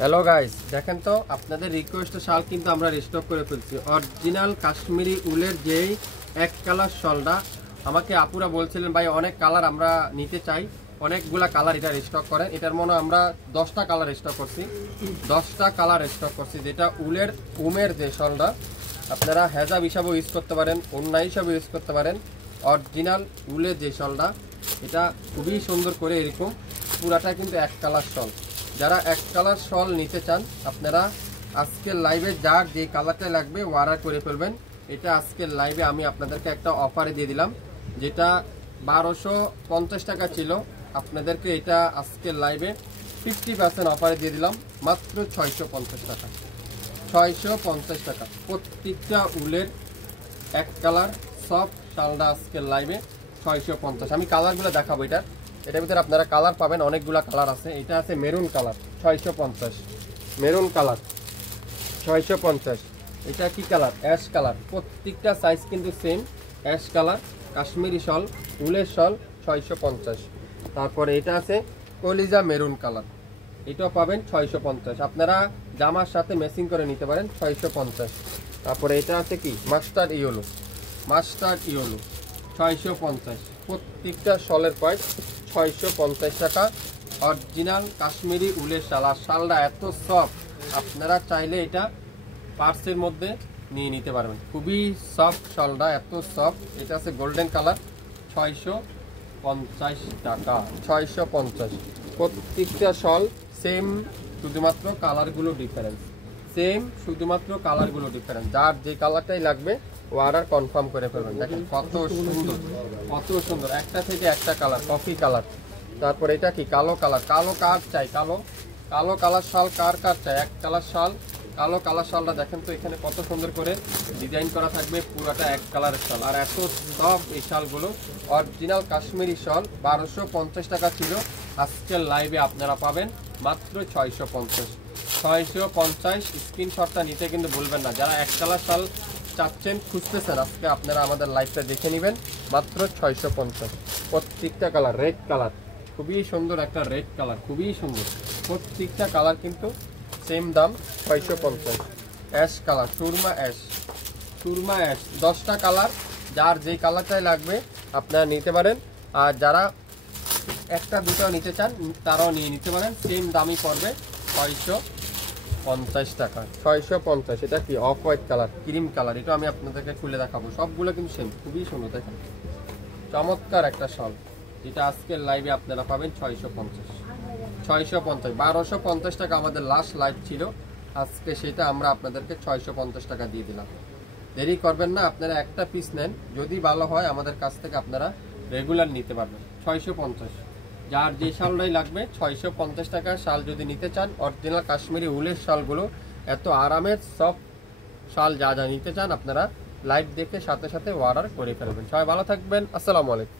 Hello guys, দেখেন তো আপনাদের রিকোয়েস্টের শাল কিন্তু আমরা রিস্টক করে ফেলছি। অরিজিনাল কাশ্মীরি উলের যেই এক কালার শালটা আমাকে আপুরা বলছিলেন ভাই অনেক কালার আমরা নিতে চাই, অনেকগুলা কালার এটা রিস্টক করেন। এটার মনে আমরা 10টা কালার স্টক করছি, 10টা কালার স্টক করছি। যেটা উলের উমের যে শালটা আপনারা হেজাব হিসাবেও ইউজ করতে পারেন, ওন্না হিসাবে ইউজ করতে পারেন। অরিজিনাল উলের যে শালটা এটা খুবই সুন্দর করে এরকম পুরাটা কিন্তু এক কালার শাল। যারা এক কালার শল নিতে চান আপনারা আজকের লাইভে যার যে কালারটা লাগবে অর্ডার করে ফেলবেন। এটা আজকের লাইভে আমি আপনাদেরকে একটা অফারে দিয়ে দিলাম, যেটা 1250 টাকা ছিল, আপনাদেরকে এটা আজকের লাইভে 50% অফারে দিয়ে দিলাম মাত্র 650 টাকা। 650 টাকা প্রত্যেকটা উলের এক কালার সফট শালটা আজকের লাইভে 650। আমি কালারগুলো দেখাবো। এটার ভিতরে আপনারা কালার পাবেন, অনেকগুলা কালার আছে। এটা আছে মেরুন কালার 650, মেরুন কালার 650। এটা কি কালার? Ash colour. প্রত্যেকটা সাইজ কিন্তু সেম অ্যাশ কালার, কাশ্মীরি শল, উলের শল 650। তারপরে এটা আছে কলিজা মেরুন কালার, এটাও পাবেন 650। আপনারা জামার সাথে ম্যাচিং করে নিতে পারেন 650। তারপরে এটা আছে কি মাস্টার্ড ইয়েলো, মাস্টার্ড ইয়েলো 650। প্রত্যেকটা শলের প্রাইস 650 টাকা। অরিজিনাল কাশ্মীরি উলের শাল, আর শালটা এত সফট আপনারা চাইলে এটা পার্সের মধ্যে নিয়ে নিতে পারবেন। খুবই সফট শালটা, এত সফট। এটা আছে গোল্ডেন কালার 650 টাকা, 650। প্রত্যেকটা শল সেম, শুধুমাত্র কালারগুলো ডিফারেন্স, সেম শুধুমাত্র কালারগুলো ডিফারেন্স। যার যে কালারটাই লাগবে অর্ডার কনফার্ম করে ফেলবেন। দেখেন কত সুন্দর, কত সুন্দর, একটা থেকে একটা কালার, কফি কালার। তারপর এটা কি কালো কালার, কালো কার চাই, কালো কালো কালার শাল কার কার চাই, এক কালার শাল, কালো কালার শালটা দেখেন তো এখানে কত সুন্দর করে ডিজাইন করা থাকবে, পুরাটা এক কালারের শাল। আর এত সব এই শালগুলো অরিজিনাল কাশ্মীরি শাল 1250 টাকা ছিল, আজকের লাইভে আপনারা পাবেন মাত্র 650। 650 স্ক্রিনশটটা নিতে কিন্তু ভুলবেন না। যারা এক কালার শাল চাচ্ছেন, খুঁজতেছেন, আজকে আপনারা আমাদের লাইভটা দেখে নেবেন মাত্র 650। প্রত্যেকটা কালার রেড কালার, খুবই সুন্দর একটা রেড কালার, খুবই সুন্দর। প্রত্যেকটা কালার কিন্তু সেম দাম 650। Ash colour, Surma ash, Surma ash 10টা কালার, যার যেই কালারটাই লাগবে আপনারা নিতে পারেন। আর যারা একটা দুটো নিতে চান তারাও নিয়ে নিতে পারেন, সেম দামই পড়বে 650 টাকা। 650। এটা কি off white colour, cream colour, এটা আমি আপনাদেরকে খুলে দেখাবো। সবগুলো কিন্তু সেম, খুবই সুন্দর। দেখেন চমৎকার একটা শাল, যেটা আজকের লাইভে আপনারা পাবেন 650। 650, 1250 টাকা আমাদের লাস্ট লাইভ ছিল, আজকে সেটা আমরা আপনাদেরকে 650 টাকা দিয়ে দিলাম। দেরি করবেন না, আপনারা একটা পিস নেন, যদি ভালো হয় আমাদের কাছ থেকে আপনারা রেগুলার নিতে পারবেন। 650, যার যে শালটাই লাগবে 650 টাকা শাল যদি নিতে চান। অরিজিনাল কাশ্মীরি উলের শালগুলো এত আরামের সফট শাল, যা যা নিতে চান আপনারা লাইভ দেখে সাথে সাথে অর্ডার করে ফেলবেন। সবাই ভালো থাকবেন, আসসালামু আলাইকুম।